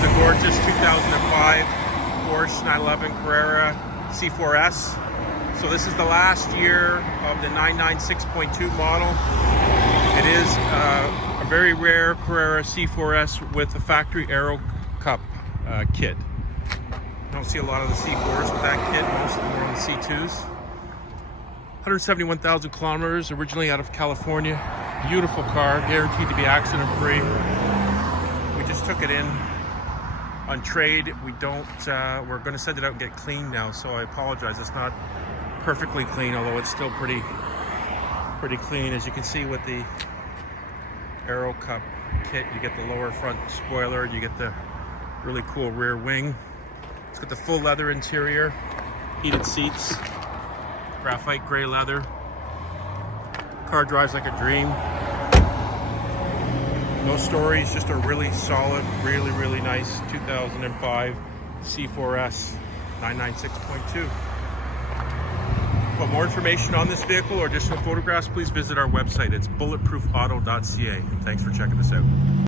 It's a gorgeous 2005 Porsche 911 Carrera C4S. So this is the last year of the 996.2 model. It is a very rare Carrera C4S with a factory Aerocup kit. I don't see a lot of the C4s with that kit, most of them are on the C2s. 171,000 kilometers, originally out of California. Beautiful car, guaranteed to be accident free. We just took it in on trade. We're going to send it out and get it cleaned now, so I apologize. It's not perfectly clean, although it's still pretty clean. As you can see with the Aerocup kit, you get the lower front spoiler, you get the really cool rear wing. It's got the full leather interior, heated seats, graphite gray leather. Car drives like a dream. No stories, just a really solid, really nice 2005 C4S 996.2. For more information on this vehicle or additional photographs, please visit our website. It's bulletproofauto.ca. Thanks for checking this out.